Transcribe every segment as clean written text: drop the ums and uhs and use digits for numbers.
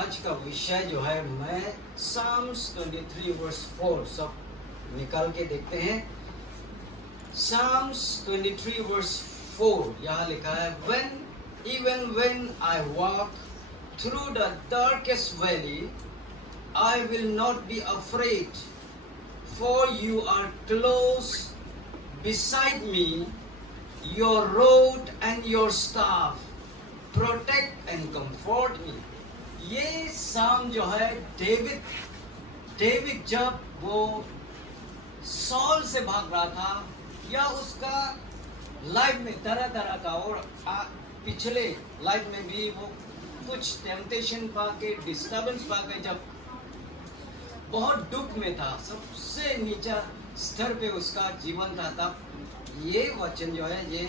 आज का विषय जो है मैं Psalms 23 verse 4 सब निकाल के देखते हैं। Psalms 23 verse 4 यहाँ लिखा है, even when I walk through the darkest valley, I will not be afraid, for you are close beside me, your rod and your staff protect and comfort me. ये साम जो है डेविड जब वो sol से भाग रहा था, या उसका लाइफ में तरह तरह का और पिछले लाइफ में भी वो कुछ टेम्पटेशन पाके, डिस्टर्बेंस पाके, जब बहुत दुख में था, सबसे नीचा स्तर पे उसका जीवन था, तब ये वचन जो है ये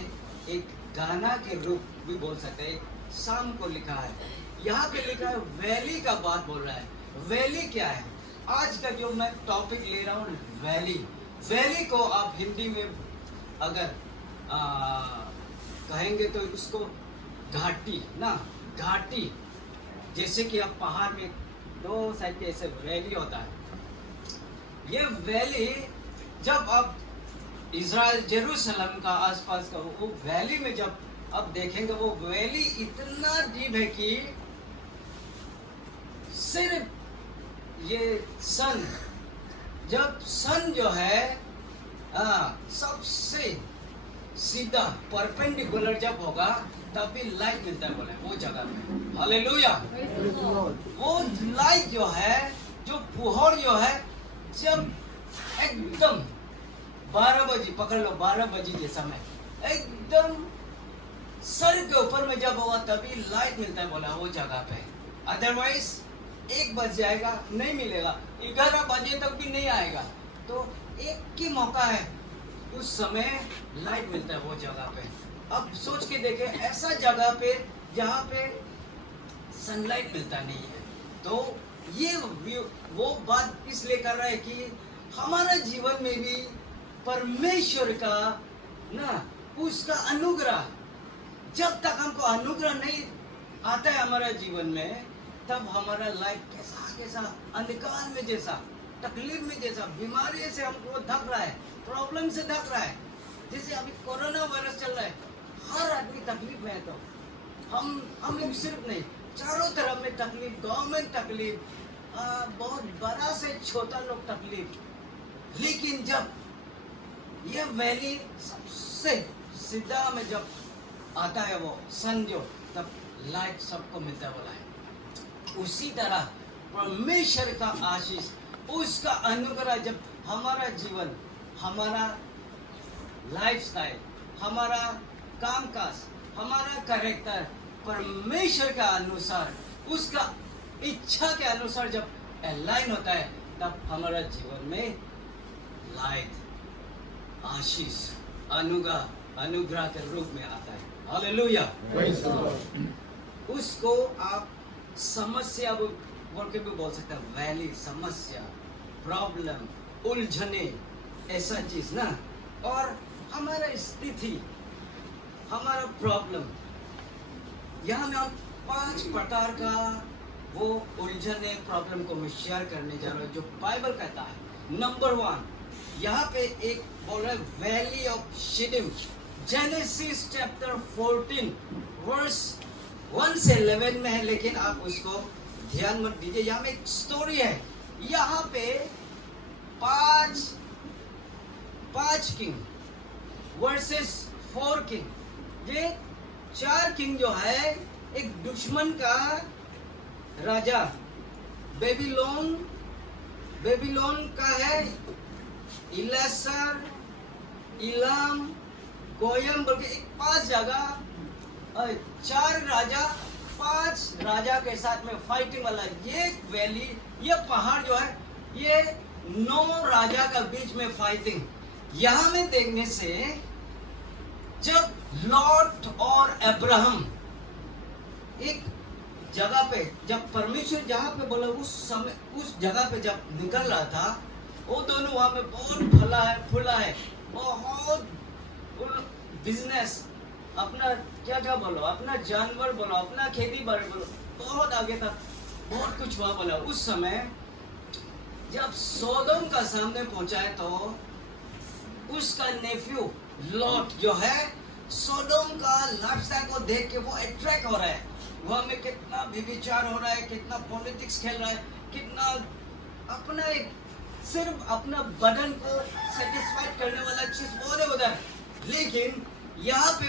एक गाना के रूप भी बोल सकते हैं, साम को लिखा है। यहाँ पे लिखा है वैली का बात बोल रहा है। वैली क्या है? आज का जो मैं टॉपिक ले रहा हूँ, वैली को आप हिंदी में अगर कहेंगे तो उसको घाटी ना, घाटी, जैसे कि आप पहाड़ में दो साइड के ऐसे वैली होता है। ये वैली जब आप इज़राइल जेरूसलम का आसपास का वो वैली में जब आप देखेंगे, वो वैली इतना डीप है कि सिर्फ ये सन, जब सन जो है सबसे सीधा परपेंडिकुलर जब होगा तभी लाइट मिलता है, बोले वो जगह पे। हालेलुया। वो लाइट जो है, जो पुहर जो है, जब एकदम 12 बजे पकड़ लो, 12 बजे के समय एकदम सर के ऊपर में जब होगा तभी लाइट मिलता है, बोला वो जगह पे। अदरवाइज 1 बज जाएगा, नहीं मिलेगा, 11 बजे तक भी नहीं आएगा। तो एक ही मौका है, उस समय लाइट मिलता है वो जगह पे। अब सोच के देखे, ऐसा जगह पे जहाँ पे सनलाइट मिलता नहीं है। तो ये वो बात इसलिए कर रहा है कि हमारा जीवन में भी परमेश्वर का ना, उसका अनुग्रह, जब तक हमको अनुग्रह नहीं आता है हमारा जीवन में, तब हमारा लाइफ कैसा कैसा अंधकार में जैसा, तकलीफ में जैसा, बीमारी से हमको धक रहा है, प्रॉब्लम से धक रहा है। जैसे अभी कोरोना वायरस चल रहा है, हर आदमी तकलीफ में है। तो हम लोग सिर्फ नहीं, चारों तरफ में तकलीफ, गवर्नमेंट तकलीफ, बहुत बड़ा से छोटा लोग तकलीफ। लेकिन जब ये वैली सबसे सीधा में जब आता है वो सन जो, तब लाइट सबको मिलता है, बोला है। उसी तरह परमेश्वर का आशीष, उसका अनुग्रह जब हमारा जीवन, हमारा लाइफस्टाइल, हमारा कामकाज, हमारा कैरेक्टर परमेश्वर का अनुसार, उसका इच्छा के अनुसार जब अलाइन होता है, तब हमारा जीवन में लाइट, आशीष, अनुग्रह के रूप में आता है। हालेलुया। उसको आप समस्या बोल के भी बोल सकते हैं, वैली, समस्या, प्रॉब्लम, उलझने, ऐसा चीज ना। और हमारा स्थिति, हमारा प्रॉब्लम, यहाँ में हम 5 प्रकार का वो उलझने, प्रॉब्लम को मैं शेयर करने जा रहा हूँ, जो बाइबल कहता है। नंबर 1 यहाँ पे एक बोल रहा है, valley of Siddim. Genesis chapter 14 verse 1 से 11 में है, लेकिन आप उसको ध्यान मत दीजिए। यहाँ में एक स्टोरी है। यहाँ पे 5 किंग वर्सेस 4 किंग। ये 4 किंग जो है, एक दुश्मन का राजा बेबीलोन का है, इलासर, इलाम, गोयम बोल के 5 जगह, 4 राजा, 5 राजा के साथ में फाइटिंग वाला ये वैली, ये पहाड़ जो है, ये 9 राजा का बीच में फाइटिंग। यहाँ में देखने से जब लॉट और अब्राहम एक जगह पे, जब परमेश्वर जहाँ पे बोला, उस समय उस जगह पे जब निकल रहा था, वो दोनों वहाँ पे बहुत फुला है, बहुत बिजनेस, अपना क्या बोलो, अपना जानवर बोलो, अपना खेती बाड़ी बोलो, बहुत आगे था। बहुत कुछ हुआ बोला। उस समय जब सोदोम का सामने पहुंचा है तो उसका नेफ्यू लॉट जो है सोदोम का लाइफस्टाइल को देख के वो अट्रैक्ट हो रहा है। वहां में कितना व्यभिचार हो रहा है, कितना पॉलिटिक्स खेल रहा है, कितना अपना एक सिर्फ अपना बदन को सेटिस्फाइड करने वाला चीज बहुत है उधर। लेकिन यहाँ पे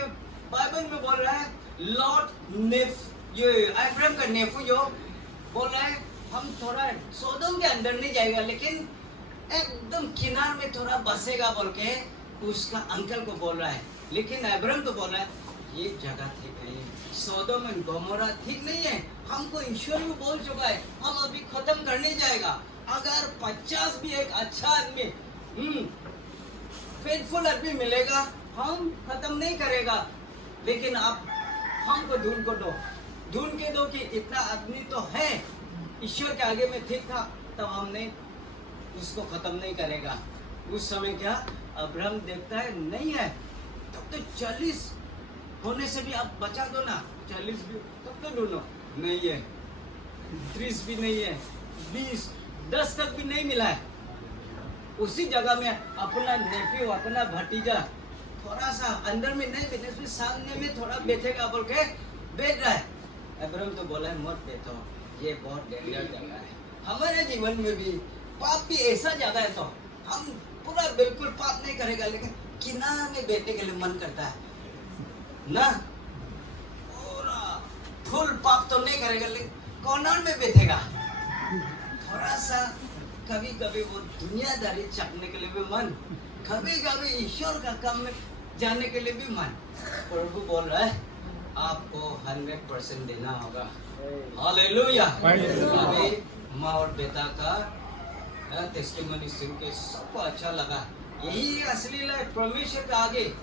बाइबल में बोल रहा है लॉट ये अब्राहम का नेफ्यू जो बोल रहा है हम थोड़ा सोदोम के अंदर नहीं जाएगा लेकिन एकदम किनार में थोड़ा बसेगा बोल के उसका अंकल को बोल रहा है। लेकिन अब्राहम तो बोल रहा है ये जगह ठीक नहीं, सोदोम और गोमोरा ठीक नहीं है। हमको ईश्वर भी बोल चुका है हम अभी खत्म करने जाएगा। अगर 50 भी एक अच्छा आदमी फेथफुल आदमी मिलेगा हम खत्म नहीं करेगा। लेकिन आप हमको ढूंढ के दो कि इतना आदमी तो है ईश्वर के आगे में ठीक था, तब हमने उसको खत्म नहीं करेगा। उस समय क्या अब्राहम देखता है नहीं है, तब तो 40 होने से भी आप बचा दो ना, 40 भी तब तो ढूंढो, नहीं है 30 भी नहीं है, 20 10 तक भी नहीं मिला है। उसी जगह में अपना नेफ्यू अपना भतीजा थोड़ा सा अंदर में नहीं बैठे, सामने में थोड़ा बैठेगा बोल के बैठ रहा है। अब्राहम तो बोला है मत बैठो, ये बहुत डेंजर जगह है। हमारे जीवन में भी पाप भी ऐसा जगह है तो हम पूरा बिल्कुल पाप नहीं करेगा लेकिन किनारे में बैठने के लिए मन करता है ना, पूरा फुल पाप तो नहीं करेगा लेकिन कॉर्नर में बैठेगा। थोड़ा सा कभी कभी वो दुनियादारी चखने के लिए भी मन, कभी कभी ईश्वर का काम में जाने के लिए भी मन। प्रभु बोल रहा है आपको 100% देना होगा। हालेलुया। अभी माँ और बेटा का टेस्टिमनी सुन के सबको अच्छा लगा। यही असली लाइफ परमेश्वर के आगे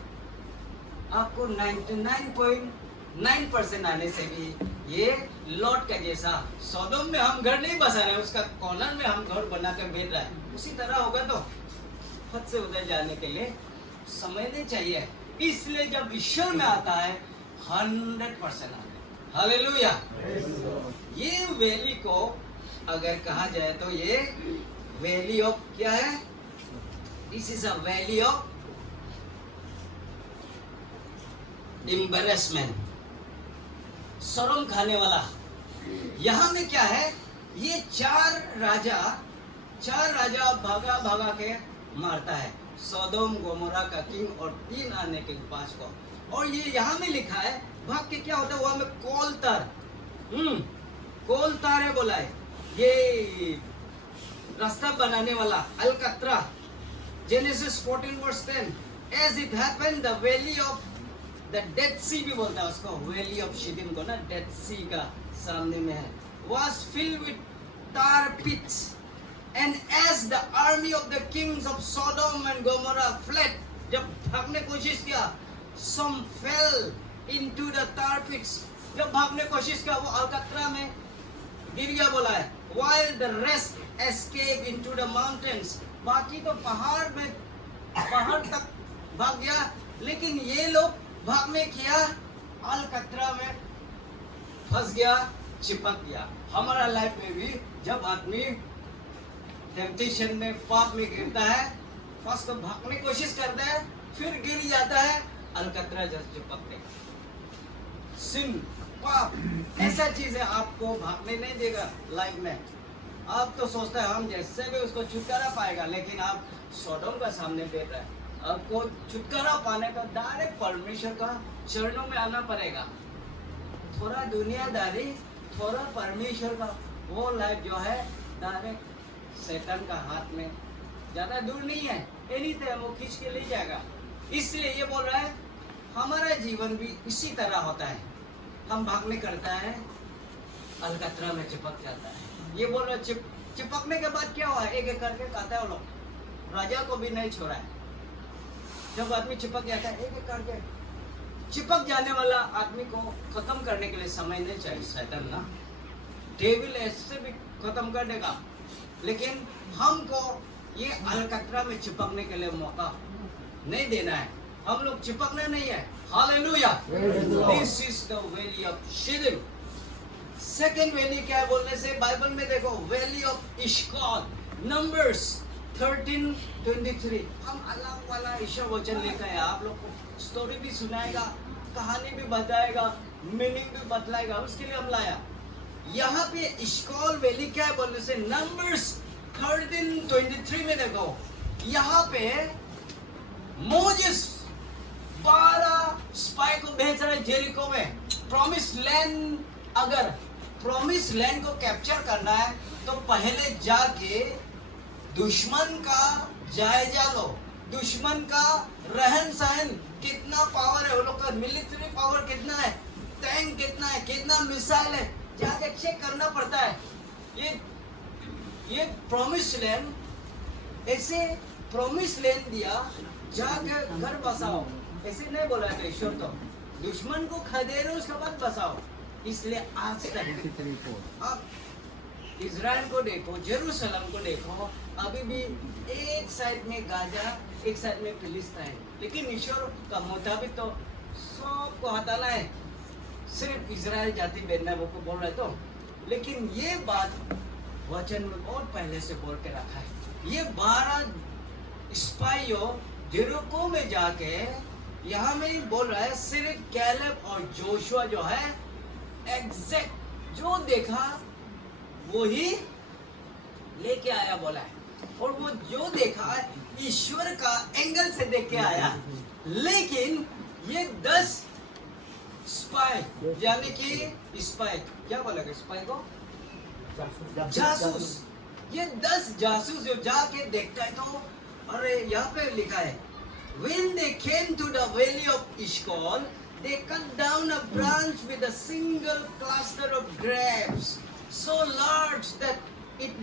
आपको 99.9% आने से भी ये लॉट का जैसा सोदोम में हम घर नहीं बसा रहे, उसका कॉर्नर में हम घर बना कर बैठ रहे हैं, उसी तरह होगा तो खुद से उधर जाने के लिए समय नहीं चाहिए। इसलिए जब ईश्वर में आता है 100% आता है। हालेलुया। ये वैली को अगर कहा जाए तो ये वैली ऑफ क्या है? This is a valley of embarrassment, शर्म खाने वाला। यहाँ में क्या है, ये चार राजा भागा के मारता है, सोदोम गोमोरा का किंग और 3 आने के 5 को। और ये यहाँ में लिखा है भाग के क्या होता है, वहां में कोलतार है बोला है, ये रास्ता बनाने वाला अलकतरा। Genesis 14 verse 10, as it happened the valley of the Dead Sea भी बोलता है उसको, वैली ऑफ शिदिम को ना, डेड सी का सामने में है, was filled with tar pits, and as the army of the kings of Sodom and Gomorrah fled, जब भागने कोशिश किया, some fell into the tar pits, जब भागने कोशिश किया वो अलकतरा में गिर गया बोला है, while the rest escaped into the mountains, बाकी तो पहाड़ तक भाग गया, लेकिन ये लोग भागने किया अलकतरा में फंस गया, चिपक गया। हमारा लाइफ में भी जब आदमी टेम्पटेशन में पाप में गिरता है, फर्स्ट तो भागने की कोशिश करता है, फिर गिर जाता है, अलकतरा जैसे चिपकते। सिन पाप ऐसा चीज है आपको भागने नहीं देगा लाइफ में। आप तो सोचता है हम जैसे भी उसको छुटकारा पाएगा, लेकिन आप सोडोम का सामने बैठ रहे हैं। आपको छुटकारा पाने का डायरेक्ट परमेश्वर का चरणों में आना पड़ेगा। थोड़ा दुनियादारी, थोड़ा परमेश्वर का वो लाइफ जो है डायरेक्ट शैतान का हाथ में, ज्यादा दूर नहीं है, एनी टाइम वो खींच के ले जाएगा। इसलिए ये बोल रहा है हमारा जीवन भी इसी तरह होता है, हम भागने करता है, अलकतरा में चिपक जाता है। ये बोल रहा है चिपकने के बाद क्या हुआ, एक एक करके कहता है वो लोग, राजा को भी नहीं छोड़ा है। जब आदमी चिपक जाता है, एक एक करके चिपक जाने वाला आदमी को खत्म करने के लिए समय नहीं चाहिए। शैतान ना, डेविल ऐसे भी खत्म कर देगा, लेकिन हमको ये अलकतरा में चिपकने के लिए मौका नहीं देना है। हम लोग चिपकना नहीं है। Hallelujah. This is the valley of Siddim. Second valley क्या है बोलने से बाइबल में देखो, वैली ऑफ इश्कॉल, नंबर्स 13:23। हम अलग वाला ईश्वर वचन लेकर आए, आप लोग को स्टोरी भी सुनाएगा, कहानी भी बताएगा, मीनिंग भी बतलाएगा, उसके लिए हम लाया। यहाँ पे इश्कॉल वैली क्या है बोलने से नंबर्स 13:23 में देखो, यहाँ पे मोजेस 12 स्पाई को भेज रहे जेरिको में। प्रॉमिस लैंड, अगर प्रॉमिस लैंड को कैप्चर करना है तो पहले जाके दुश्मन का जायजा लो, दुश्मन का रहन सहन कितना पावर है, वो लोग का मिलिट्री पावर कितना है, टैंक कितना है, कितना मिसाइल है, जाके चेक करना पड़ता है। ये प्रॉमिस लैंड, ऐसे प्रॉमिस लैंड दिया, जाके घर बसाओ, ऐसे नहीं बोला है ईश्वर, तो दुश्मन को खदेड़ो उसके बाद बसाओ। इसलिए आज तक अब इजराइल को देखो, जेरूसलम को देखो, अभी भी एक साइड में गाजा, एक साइड में फिलिस्तीन, लेकिन ईश्वर का मुताबिक तो सबको हटाना है, सिर्फ इजराइल जाति बेचना वो को बोल रहे तो। लेकिन ये बात वचन में बहुत पहले से बोल के रखा है। ये 12 स्पाइयों जेरिको में जाके यहाँ में बोल रहा है, सिर्फ कैलेब और जोशुआ जो है एग्जैक्ट जो देखा वो ही लेके आया बोला है, और वो जो देखा ईश्वर का एंगल से देख के आया। लेकिन ये 10 स्पाई, यानी कि स्पाई क्या बोला, स्पाई को जासूस, ये 10 जासूस जो जाके देखता है तो, अरे यहाँ पे लिखा है, when they came to the valley of Eshcol, they cut down a branch with a single cluster of grapes, so large that it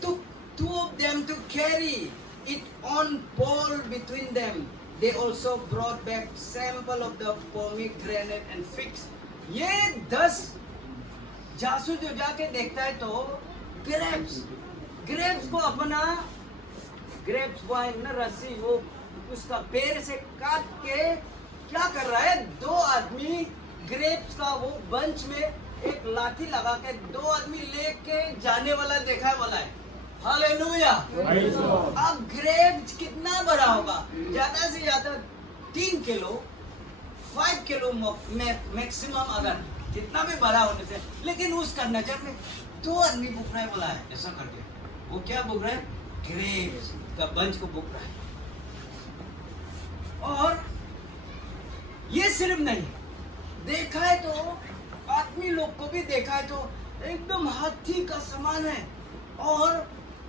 took 2 of them to carry it on pole between them. They also brought back sample of the pomegranate and figs. ये 10 जासूस जो जाके देखता है तो grapes को अपना, grapes wine न रस्सी वो उसका पेड़ से काट के क्या कर रहा है, 2 आदमी ग्रेप्स का वो बंच में एक लाठी लगा के 2 आदमी लेके जाने वाला देखा वाला है। हालेलुया। अब ग्रेप्स कितना बड़ा होगा, ज्यादा से ज्यादा 3 किलो 5 किलो मैक्सिमम, अगर कितना भी बड़ा होने से, लेकिन उसका नजर में 2 आदमी बुक रहा है बोला है, ऐसा करके वो क्या बुक रहा है, ग्रेप्स का बंच को बुक रहा है। और ये सिर्फ नहीं देखा है तो आदमी लोग को भी देखा है तो एकदम हाथी का समान है, और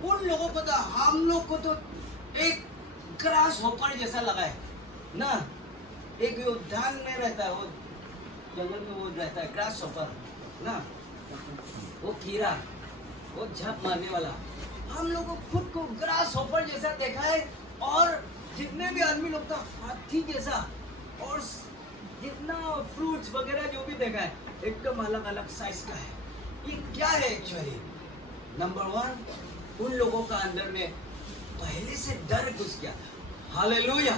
उन लोगों को तो, हम लोग को तो एक ग्रास होपर जैसा लगा है ना, एक उद्यान में रहता है, वो जंगल में वो रहता है ग्रास होपर ना, वो कीड़ा, वो झप मारने वाला, हम लोग को खुद को ग्रास होपर जैसा देखा है, और जितने भी आदमी लोग था हाथी जैसा, और जितना फ्रूट्स वगैरह जो भी देखा है एकदम अलग अलग साइज का है। ये क्या है एक्चुअली, नंबर 1 उन लोगों का अंदर में पहले से डर घुस गया था। हालेलुया।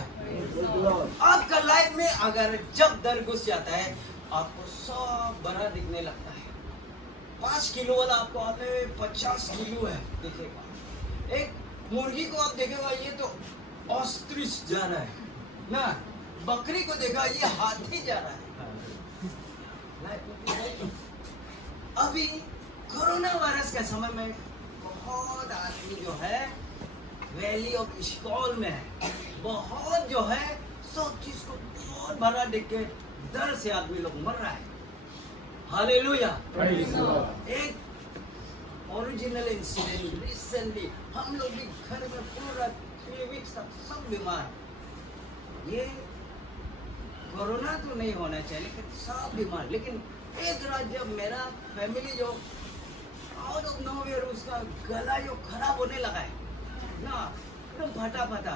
आपका लाइफ में अगर जब डर घुस जाता है आपको सब बड़ा दिखने लगता है। 5 किलो वाला आपको आते 50 किलो है दिखेगा। एक मुर्गी को आप देखेगा ये तो ऑस्ट्रिच जा रहा है ना, बकरी को देखा ये हाथी जा रहा है। अभी कोरोना वायरस के समय में बहुत आदमी जो है वैली ऑफ इश्कॉल में है, बहुत जो है सब चीज को बहुत बड़ा देख के डर से आदमी लोग मर रहा है। हालेलुया। एक ओरिजिनल इंसिडेंट रिसेंटली, हम लोग भी घर में पूरा 3 वीक्स तक सब बीमार। ये कोरोना तो नहीं होना चाहिए लेकिन सब बीमार। लेकिन एक रात जब मेरा फैमिली जो आउट ऑफ नोवेयर उसका गला जो खराब होने लगा है ना, एकदम फटा फटा,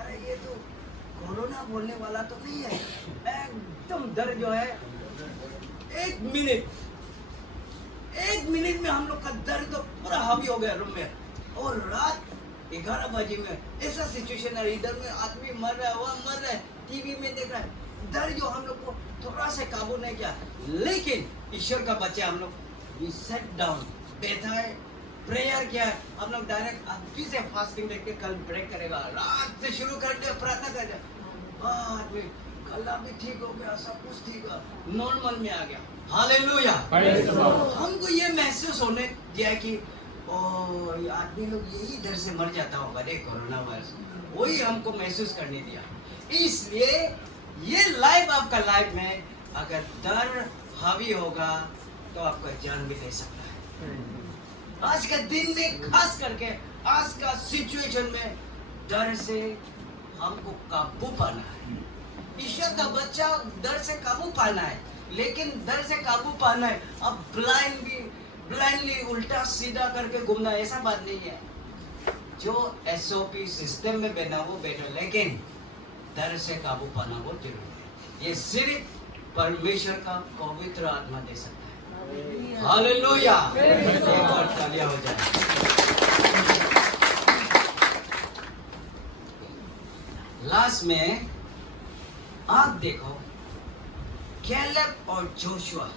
अरे ये तो कोरोना बोलने वाला तो नहीं है, एकदम दर्द जो है 1 मिनट में हम लोग का दर्द तो पूरा हावी हो गया रूम में। और रात 11 बजे में ऐसा सिचुएशन है, इधर में आदमी मर रहा है, वहाँ मर रहा है, टीवी में देख रहा है, दर्द जो हम लोग को थोड़ा से काबू नहीं किया, लेकिन ईश्वर का बच्चे हम लोग सेट डाउन बैठा है, प्रेयर किया है, हम लोग डायरेक्ट अभी से फास्टिंग देख के कल ब्रेक करेगा, रात से शुरू कर दिया, प्रार्थना कर दिया, आदमी गला भी ठीक हो गया, सब कुछ ठीक हुआ, नॉर्मल में आ गया। हालेलुया। हमको ये महसूस होने दिया कि और आदमी लोग यही डर से मर जाता होगा देख कोरोना वायरस, वही हमको महसूस करने दिया। इसलिए ये लाइफ आपका लाइफ में अगर डर हावी होगा तो आपका जान भी ले सकता है। आज का दिन में खास करके आज का सिचुएशन में डर से हमको काबू पाना है। ईश्वर का बच्चा डर से काबू पाना है, लेकिन डर से काबू पाना है अब ब्लाइंडली उल्टा सीधा करके घूमना ऐसा बात नहीं है। जो SOP सिस्टम में बैठा वो बैठो, लेकिन डर से काबू पाना बहुत जरूरी है। ये सिर्फ परमेश्वर का पवित्र आत्मा दे सकता है। हालेलुया। एक बार तालियां हो जाए। लास्ट में आप देखो कैलेब और जोशुआ,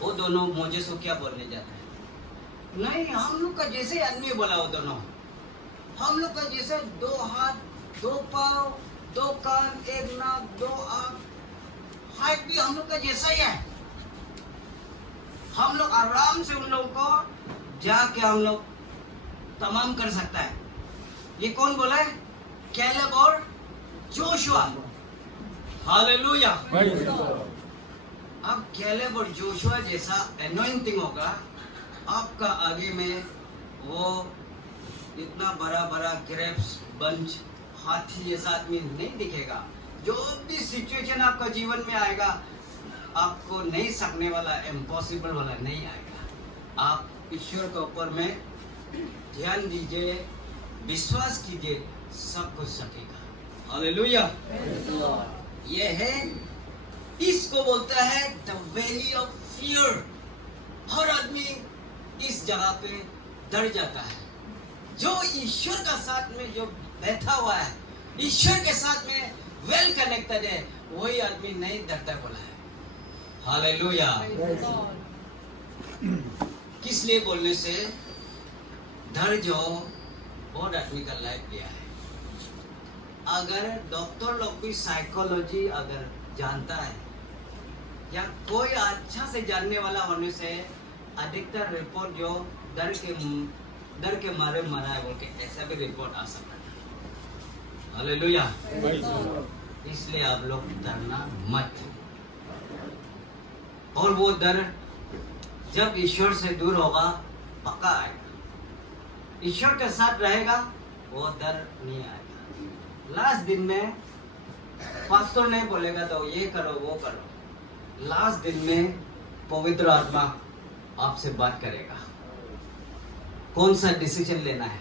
वो दोनों मोजेस को क्या बोलने जाते हैं? नहीं, हम लोग का जैसे आदमी बोला वो दोनों, हम लोग का जैसे 2 हाथ 2 पाँव 2 कान 1 नाक 2 आँख, हाइट भी हम लोग का जैसा ही है। हम लोग आराम से उन लोगों को जाके हम लोग तमाम कर सकता है। ये कौन बोला है? कैलेब और जोशुआ। हालेलुया। अब कैलेब और जोशुआ जैसा एनॉइंटिंग होगा आपका आगे में, वो इतना बड़ा बड़ा ग्रेप्स बंच हाथी जैसा आदमी नहीं दिखेगा। जो भी सिचुएशन आपका जीवन में आएगा, आपको नहीं सकने वाला, इम्पॉसिबल वाला नहीं आएगा। आप ईश्वर के ऊपर में ध्यान दीजिए, विश्वास कीजिए, सब कुछ सकेगा। हालेलुया। ये है, इसको बोलता है द वैली ऑफ फियर। हर आदमी इस जगह पे डर जाता है। जो ईश्वर का साथ में जो बैठा हुआ है, ईश्वर के साथ में वेल कनेक्टेड है, वही आदमी नहीं डरता बोला है। हालेलुया। किस लिए बोलने से? डर जो बहुत आदमी का लाइफ गया है। अगर डॉक्टर लोग भी साइकोलॉजी अगर जानता है या कोई अच्छा से जानने वाला होने से, अधिकतर रिपोर्ट जो डर के मारे मरा है बोल के ऐसा भी रिपोर्ट आ सकता है। हालेलुया। इसलिए आप लोग डरना मत। और वो डर जब ईश्वर से दूर होगा पक्का आएगा। ईश्वर के साथ रहेगा वो डर नहीं आएगा। लास्ट दिन में पास्टर नहीं बोलेगा तो ये करो वो करो। लास्ट दिन में पवित्र आत्मा आपसे बात करेगा, कौन सा डिसीजन लेना है,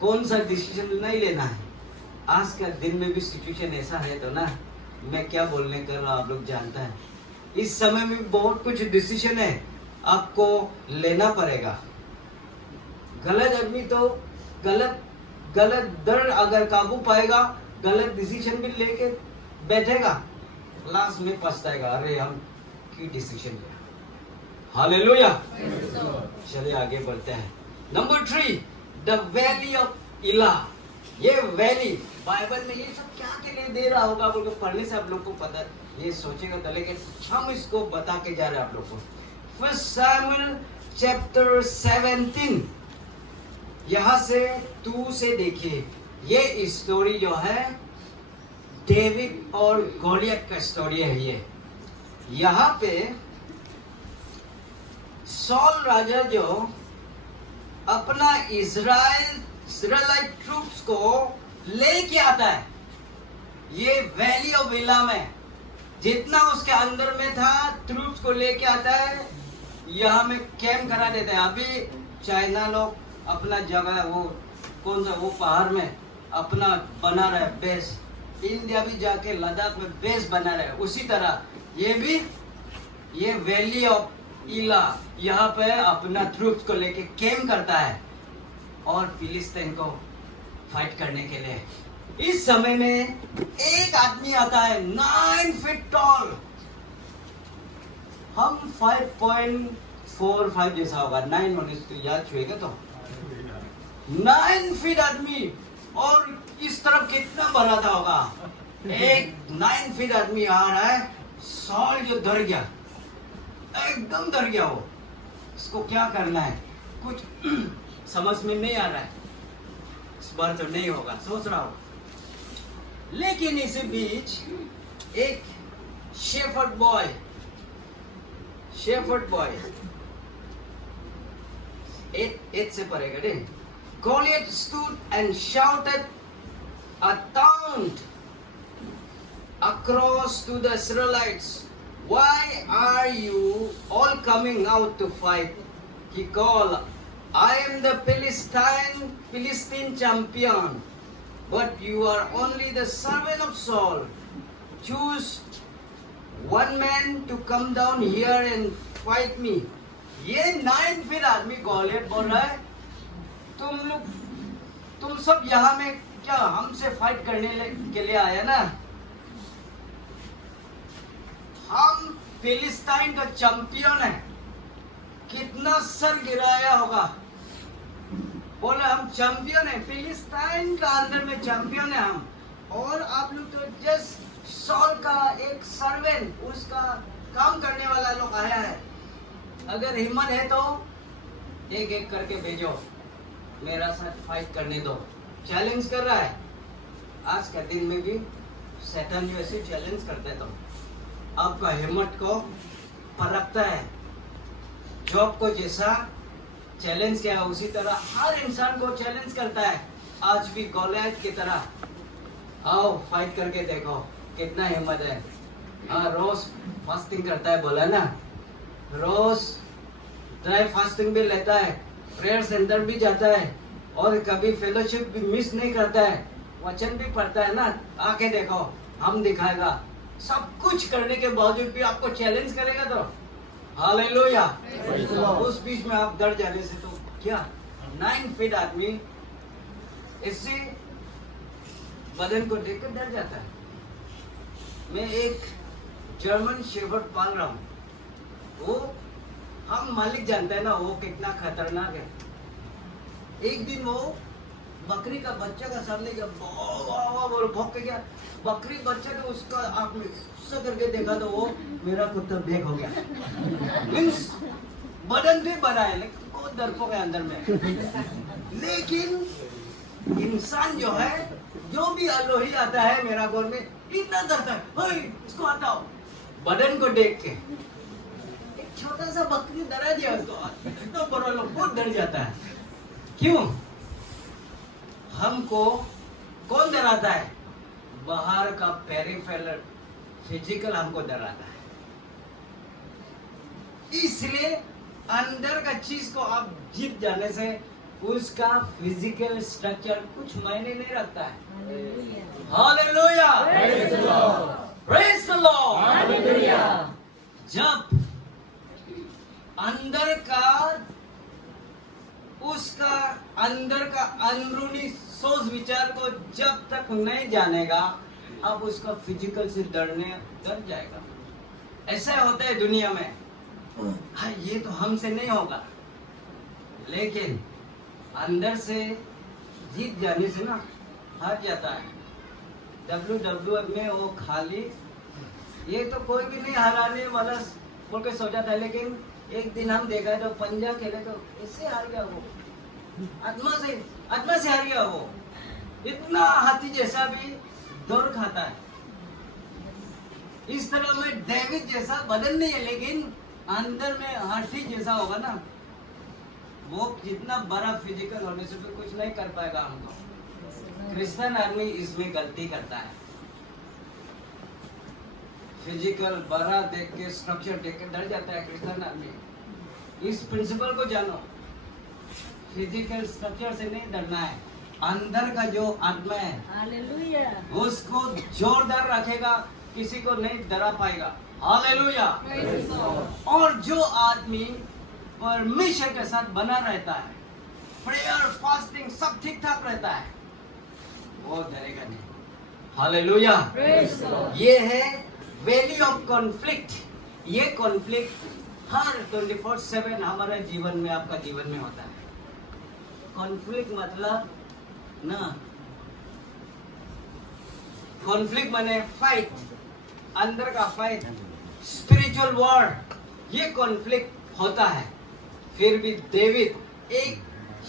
कौन सा डिसीजन नहीं लेना है। आज का दिन में भी सिचुएशन ऐसा है तो ना, मैं क्या बोलने कर रहा हूँ आप लोग जानता है। इस समय में बहुत कुछ डिसीजन है आपको लेना पड़ेगा। गलत आदमी तो गलत डर अगर काबू पाएगा, गलत डिसीजन भी लेके बैठेगा, लास्ट में पछताएगा, अरे हम क्यों डिसीजन लिया। हालेलुया। चलिए आगे बढ़ते हैं। नंबर 3, द वैली ऑफ इला। ये वैली बाइबल में ये सब क्या के लिए दे रहा होगा बोल के पढ़ने से आप लोग को पता, ये सोचेगा तो, लेकिन हम इसको बता के जा रहे हैं आप लोग को। 1 Samuel chapter 17, यहाँ से 2 से देखिए। ये स्टोरी जो है डेविड और गोलियत का स्टोरी है। ये यहाँ पे सॉल राजा जो अपना इजराइलाइट ट्रूप्स को लेके आता है, ये वैली ऑफ इला में जितना उसके अंदर में था ट्रूप्स को लेके आता है, यहाँ में कैंप करा देता है। अभी चाइना लोग अपना जगह वो कौन सा वो पहाड़ में अपना बना रहा है बेस, इंडिया भी जाके लद्दाख में बेस बना रहा है। उसी तरह ये भी, ये वैली ऑफ इला यहाँ पे अपना ट्रूप्स को लेके कैंप करता है और फिलिस्तीन को फाइट करने के लिए इस समय में एक आदमी आता है 9 फीट टॉल, हम 5.45 जैसा होगा, 9 होने से याद छुएगा तो 9 फीट आदमी, और इस तरफ कितना बड़ा था होगा, एक 9 फीट आदमी आ रहा है, सॉल जो डर गया, एकदम डर गया वो, इसको क्या करना है कुछ समझ में नहीं आ रहा है, इस बार तो नहीं होगा सोच रहा हूं। लेकिन इसी बीच एक शेफर्ड बॉय 8 से पढ़ेगा रे, Goliath stood and shouted a taunt across to the Israelites. Why are you all coming out to fight? He called, I am the Philistine champion, but you are only the servant of Saul. Choose one man to come down here and fight me. ये 9 feet आदमी गॉलियत बोल रहा है, तुम सब यहाँ में क्या हमसे फाइट करने के लिए आया ना? हम फिलिस्तीन का चैंपियन है, कितना सर गिराया होगा, बोले हम चैंपियन है, फिलिस्तीन का अंदर में चैंपियन है हम, और आप लोग तो जस्ट सॉल का एक सर्वेंट, उसका काम करने वाला लोग आया है। अगर हिम्मत है तो एक एक करके भेजो, मेरा साथ फाइट करने दो। चैलेंज कर रहा है। आज का दिन में भी शैतान जो ऐसे चैलेंज करता है तो आपका हिम्मत को परखता है। जॉब को जैसा चैलेंज किया उसी तरह हर इंसान को चैलेंज करता है। आज भी गॉलियत की तरह आओ फाइट करके देखो कितना हिम्मत है। हाँ, रोज फास्टिंग करता है बोला ना, रोज ड्राई फास्टिंग भी लेता है, प्रेयर सेंटर भी जाता है, और कभी फेलोशिप भी मिस नहीं करता है, वचन भी पढ़ता है ना। आके देखो, हम दिखाएगा। सब कुछ करने के बावजूद भी आपको चैलेंज करेगा तो हालेलुया। उस बीच में आप डर जाने से तो क्या, 9 फीट आदमी इससे बदन को देखकर डर जाता है। मैं एक जर्मन शेफर्ड पाल रहा हूँ, वो हम मालिक जानते हैं ना वो कितना खतरनाक है। एक दिन वो बकरी का बच्चा का सामने गया, भौंक के गया, बकरी बच्चा को उसका आंख में गुस्सा करके देखा तो वो मेरा कुत्ता बेग हो गया। मीन्स बदन भी बड़ा है लेकिन बहुत डरपोक है अंदर में। लेकिन इंसान जो है, जो भी अलोही आता है मेरा घर में इतना डरता है, इसको हटाओ। बदन को देख के एक छोटा सा बकरी डरा दिया उसको, इतना बड़ा लोग बहुत डर जाता है। क्यों? हमको कौन डराता है? बाहर का पेरिफेरल फिजिकल हमको डराता है। इसलिए अंदर का चीज को आप जीत जाने से उसका फिजिकल स्ट्रक्चर कुछ मायने नहीं रखता है। Hallelujah, praise the Lord, hallelujah. जब अंदर का उसका अंदर का अंदरूनी सोच विचार को जब तक नहीं जानेगा, अब उसका फिजिकल से डर जाएगा। ऐसा होता है दुनिया में। हाँ, ये तो हमसे नहीं होगा, लेकिन अंदर से जीत जाने से ना हार जाता है। WWF में वो खाली ये तो कोई भी नहीं हराने वाला बोल के सोचा था, लेकिन एक दिन हम देखा तो पंजा खेले तो इससे हार गया वो, आत्मा से हार गया वो। इतना हाथी जैसा भी दौड़ खाता है। इस तरह में डेविड जैसा बदन नहीं है, लेकिन अंदर में हाथी जैसा होगा ना, वो जितना बड़ा फिजिकल होने से भी कुछ नहीं कर पाएगा हमको। क्रिश्चियन आदमी इसमें गलती करता है। फिजिकल बड़ा देख के, स्ट्रक्चर देख के डर जाता है क्रिश्चियन आदमी। इस प्रिंसिपल को जानो, फिजिकल स्ट्रक्चर से नहीं डरना है। अंदर का जो आत्मा है, हालेलुया, उसको जोरदार रखेगा, किसी को नहीं डरा पाएगा। हालेलुया। और जो आदमी परमेश्वर के साथ बना रहता है, प्रेयर फास्टिंग सब ठीक ठाक रहता है, वो डरेगा नहीं। हालेलुया। Praise the Lord. ये है वैली ऑफ कॉन्फ्लिक्ट। ये कॉन्फ्लिक्ट हर 24/7 हमारे जीवन में, आपका जीवन में होता है। कॉन्फ्लिक्ट मतलब ना, कॉन्फ्लिक्ट माने फाइट, अंदर का फाइट, स्पिरिचुअल वॉर, ये कॉन्फ्लिक्ट होता है। फिर भी डेविड एक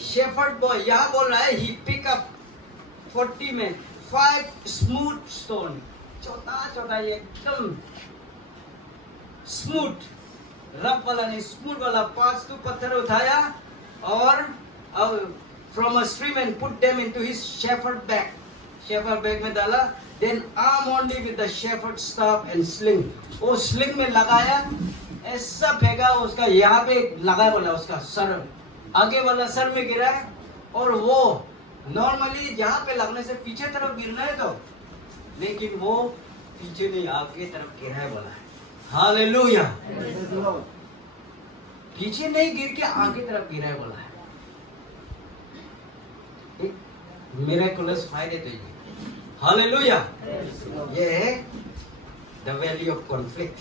शेफर्ड बॉय, यहाँ बोल रहा है ही पिक अप 40 में 5 स्मूथ स्टोन, छोटा छोटा एकदम स्मूथ, रफ वाला नहीं, स्मूथ वाला 5 तो पत्थर उठाया और from a stream and put them into his shepherd bag, shepherd bag में डाला। Then arm only with the shepherd staff and sling, वो स्लिंग में लगाया, ऐसा फेंका, उसका यहाँ पे लगा, बोला उसका सर, आगे वाला सर में गिरा है। और वो नॉर्मली जहाँ पे लगने से पीछे तरफ गिरना है तो, लेकिन वो पीछे नहीं आगे तरफ गिरा है, बोला है। हालेलुया। पीछे नहीं गिर के आगे तरफ गिरा है, बोला है। मिरेकुलस फायदे तो ये। हालेलुया। ये है द वैली ऑफ कॉन्फ्लिक्ट।